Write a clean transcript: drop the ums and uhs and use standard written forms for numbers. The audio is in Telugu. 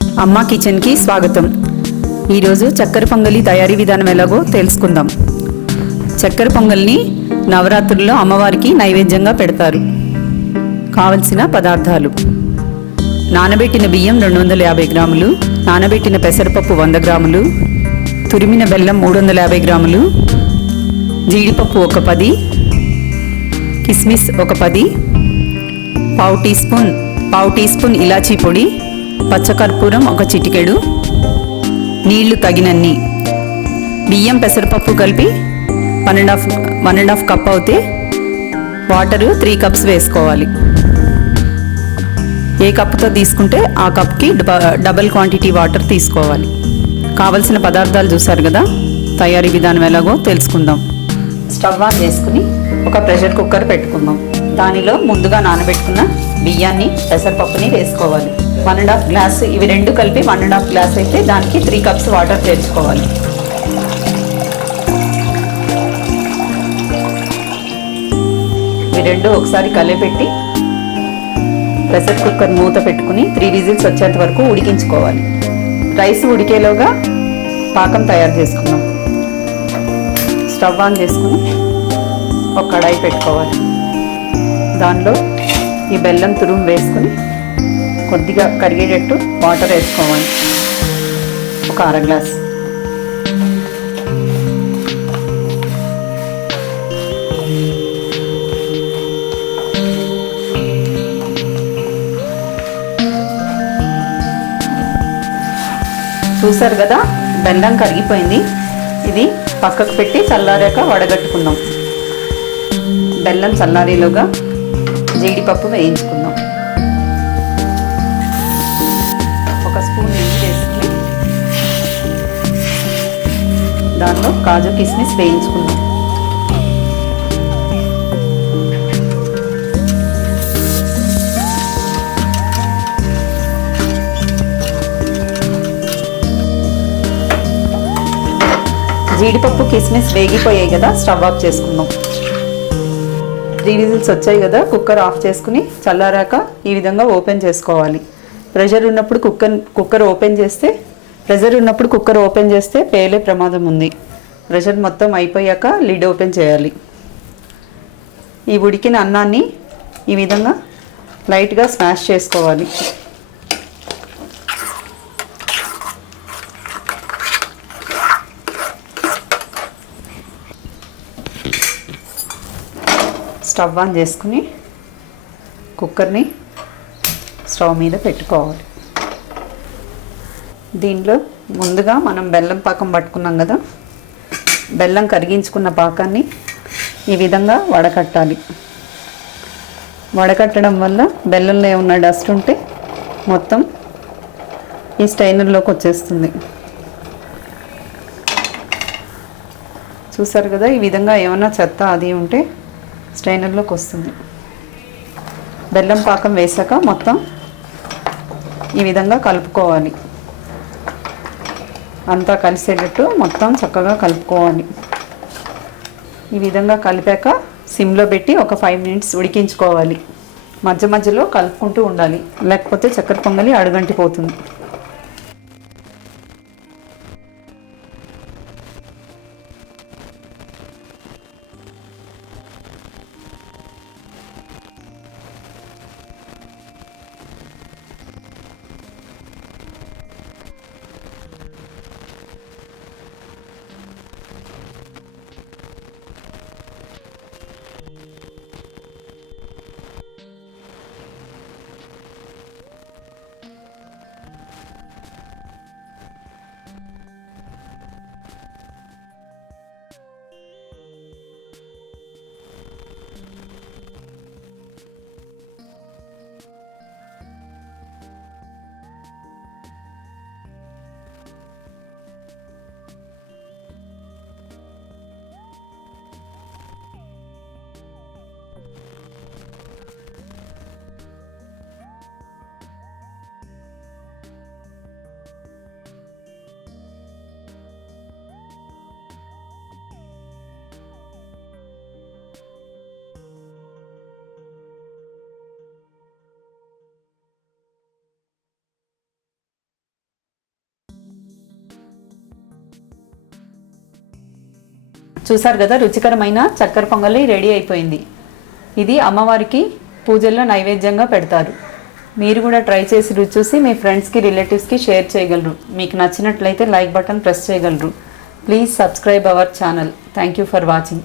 అమ్మ కిచెన్కి స్వాగతం. ఈరోజు చక్కెర పొంగలి తయారీ విధానం ఎలాగో తెలుసుకుందాం. చక్కెర పొంగల్ని నవరాత్రుల్లో అమ్మవారికి నైవేద్యంగా పెడతారు. కావలసిన పదార్థాలు: నానబెట్టిన బియ్యం 250 గ్రాములు, నానబెట్టిన పెసరపప్పు 100 గ్రాములు, తురిమిన బెల్లం 350 గ్రాములు, జీడిపప్పు ఒక 10, కిస్మిస్ ఒక 10, పావు టీ స్పూన్ ఇలాచీ పొడి, పచ్చకర్పూరం ఒక చిటికెడు, నీళ్లు తగినన్ని. బియ్యం పెసరపప్పు కలిపి 1.5 కప్ అవుతే వాటరు 3 కప్స్ వేసుకోవాలి. ఏ కప్పుతో తీసుకుంటే ఆ కప్కి డబల్ క్వాంటిటీ వాటర్ తీసుకోవాలి. కావలసిన పదార్థాలు చూసారు కదా, తయారీ విధానం ఎలాగో తెలుసుకుందాం. స్టవ్ ఆన్ చేసుకుని ఒక ప్రెషర్ కుక్కర్ పెట్టుకుందాం. దానిలో ముందుగా నానబెట్టుకున్న బియ్యాన్ని పెసరపప్పుని వేసుకోవాలి. 1.5 గ్లాస్, ఇవి రెండు కలిపి 1.5 గ్లాస్ అయితే దానికి 3 కప్స్ వాటర్ చేర్చుకోవాలి. ఇవి రెండు ఒకసారి కలిపెట్టి ప్రెషర్ కుక్కర్ మూత పెట్టుకుని 3 విజిల్స్ వచ్చేంత వరకు ఉడికించుకోవాలి. రైస్ ఉడికేలోగా పాకం తయారు చేసుకుందాం. స్టవ్ ఆన్ చేసుకుని ఒక కడాయి పెట్టుకోవాలి. దానిలో ఈ బెల్లం తురుము వేసుకుని కొద్దిగా కరిగేటట్టు వాటర్ వేసుకోవాలి. ఒక 1/2 గ్లాస్. చూసారు కదా, బెల్లం కరిగిపోయింది. ఇది పక్కకు పెట్టి చల్లారాక వడగట్టుకుందాం. బెల్లం చల్లారేలోగా జీడిపప్పు వేయించుకుందాం. ఒక స్పూన్ నెయ్యి వేసుకుని దానిలో కాజు కిస్మిస్ వేయించుకుందాం. జీడిపప్పు కిస్మిస్ వేగిపోయాయి కదా, స్టవ్ ఆఫ్ చేసుకుందాం. 3 విజిల్స్ వచ్చాయి కదా, కుక్కర్ ఆఫ్ చేసుకుని చల్లారాక ఈ విధంగా ఓపెన్ చేసుకోవాలి. ప్రెషర్ ఉన్నప్పుడు కుక్కర్ ఓపెన్ చేస్తే పేలే ప్రమాదం ఉంది. ప్రెషర్ మొత్తం అయిపోయాక లిడ్ ఓపెన్ చేయాలి. ఈ ఉడికిన అన్నాన్ని ఈ విధంగా లైట్గా స్మాష్ చేసుకోవాలి. స్టవ్ ఆన్ చేసుకుని కుక్కర్ని స్టవ్ మీద పెట్టుకోవాలి. దీనిలో ముందుగా మనం బెల్లం పాకం పట్టుకున్నాం కదా, బెల్లం కరిగించుకున్న పాకాన్ని ఈ విధంగా వడకట్టాలి. వడకట్టడం వల్ల బెల్లంలో ఉన్న డస్ట్ ఉంటే మొత్తం ఈ స్టైనర్లోకి వచ్చేస్తుంది. చూసారు కదా, ఈ విధంగా ఏమైనా చెత్త అది ఉంటే స్ట్రైనర్లోకి వస్తుంది. బెల్లం పాకం వేసాక మొత్తం ఈ విధంగా కలుపుకోవాలి. అంతా కలిసేటట్టు మొత్తం చక్కగా కలుపుకోవాలి. ఈ విధంగా కలిపాక సిమ్లో పెట్టి ఒక 5 మినిట్స్ ఉడికించుకోవాలి. మధ్య మధ్యలో కలుపుకుంటూ ఉండాలి, లేకపోతే చక్కెర పొంగలి అడుగంటిపోతుంది. చూసారు కదా, రుచికరమైన చక్కెర పొంగలి రెడీ అయిపోయింది. ఇది అమ్మవారికి పూజల్లో నైవేద్యంగా పెడతారు. మీరు కూడా ట్రై చేసి రుచి చూసి మీ ఫ్రెండ్స్కి, రిలేటివ్స్కి షేర్ చేయగలరు. మీకు నచ్చినట్లయితే లైక్ బటన్ ప్రెస్ చేయగలరు. Please subscribe our channel. Thank you for watching.